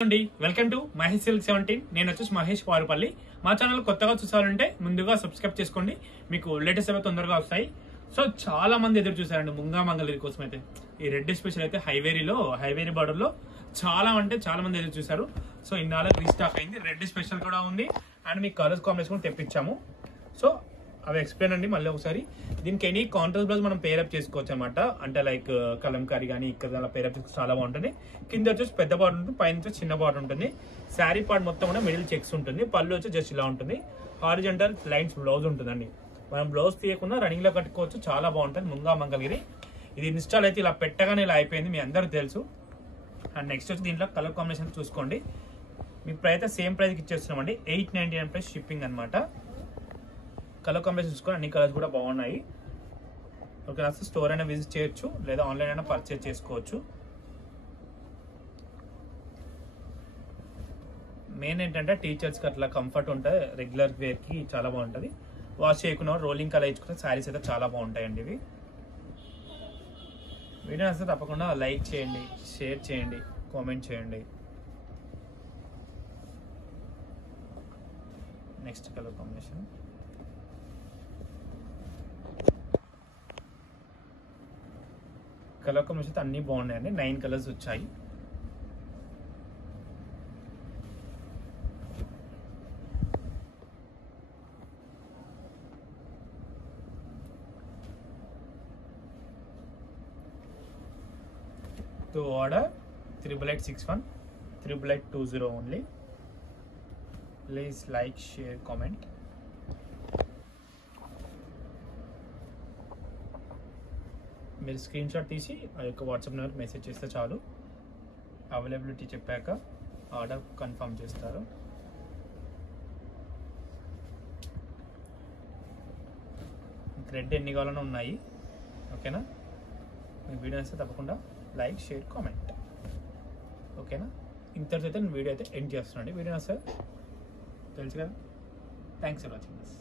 Welcome to Mahesh silk 17. నేను వచ్చేసి మహేష్ పారుపల్లి. మా ఛానల్ కొత్తగా చూసారంటే ముందుగా సబ్స్క్రైబ్ చేసుకోండి, మీకు లేటెస్ట్ అయితే తొందరగా వస్తాయి. సో చాలా మంది ఎదురు చూసారండి ముంగా మంగళగిరి కోసం అయితే. ఈ రెడ్ స్పెషల్ అయితే హైవేరీ బార్డర్ లో చాలా మంది ఎదురు చూసారు. సో ఇన్నాళ్ళ రీస్టాక్ అయింది. రెడ్ స్పెషల్ కూడా ఉంది అండ్ మీకు కలర్స్ కాంబినేషన్ కూడా తెప్పించాము. సో అవి ఎక్స్ప్లెయిన్ అండి మళ్ళీ ఒకసారి. దీనికి ఎనీ కాంట్రాస్ట్ బ్లౌజ్ మనం పేరప్ చేసుకోవచ్చు అనమాట. అంటే లైక్ కలంకారీ కానీ ఇక్కడ అలా పేరప్ చేసుకోవచ్చు, చాలా బాగుంటుంది. కింద వచ్చేసి పెద్ద బార్డర్ ఉంటుంది, పైన వచ్చేసి చిన్న బార్డర్ ఉంటుంది. శారీ పార్ట్ మొత్తం కూడా మిడిల్ చెక్స్ ఉంటుంది. పళ్ళు వచ్చి జస్ట్ ఇలా ఉంటుంది. హారిజంటల్ లైన్స్ బ్లౌజ్ ఉంటుందండి. మనం బ్లౌజ్ తీయకుండా రన్నింగ్ లో కట్టుకోవచ్చు, చాలా బాగుంటుంది. ముంగా మంగళగిరి ఇది ఇన్స్టాల్ అయితే ఇలా పెట్టగానే ఇలా అయిపోయింది, మీ అందరికి తెలుసు. అండ్ నెక్స్ట్ వచ్చి దీంట్లో కలర్ కాంబినేషన్ చూసుకోండి. మీకు ప్రైస్ సేమ్ ప్రైస్కి ఇచ్చేస్తున్నామండి, 899 ప్లస్ షిప్పింగ్ అనమాట. కలర్ కాంబినేషన్ చూసుకొని అన్ని కలర్స్ కూడా బాగున్నాయి. ఓకే, అసలు స్టోర్ అయినా విజిట్ చేయొచ్చు లేదా ఆన్లైన్ అయినా పర్చేజ్ చేసుకోవచ్చు. మెయిన్ ఏంటంటే టీచర్స్కి అట్లా కంఫర్ట్ ఉంటుంది, రెగ్యులర్ వేర్కి చాలా బాగుంటుంది. వాష్ చేయకుండా రోలింగ్ కలర్ ఇచ్చుకుంటే శారీస్ అయితే చాలా బాగుంటాయండి. ఇవి వీడియో వస్తే తప్పకుండా లైక్ చేయండి, షేర్ చేయండి, కామెంట్ చేయండి. నెక్స్ట్ కలర్ కాంబినేషన్ అన్ని బాగున్నాయండి. 9 కలర్స్ వచ్చాయి. To order 8861 8820 only. Please like, share, comment. మీరు స్క్రీన్ షాట్ తీసి ఆ యొక్క వాట్సాప్ నెంబర్ మెసేజ్ చేస్తే చాలు. అవైలబిలిటీ చెప్పాక ఆర్డర్ కన్ఫర్మ్ చేస్తారు. రెడ్ ఎన్ని కావాలన్నా ఉన్నాయి. ఓకేనా, మీకు వీడియో వస్తే తప్పకుండా లైక్, షేర్, కామెంట్. ఓకేనా, ఇంతటితో అయితే నేను వీడియో అయితే ఎండ్ చేస్తున్నాను. వీడియో వస్తే తెలుసు కదా. Thanks for watching this.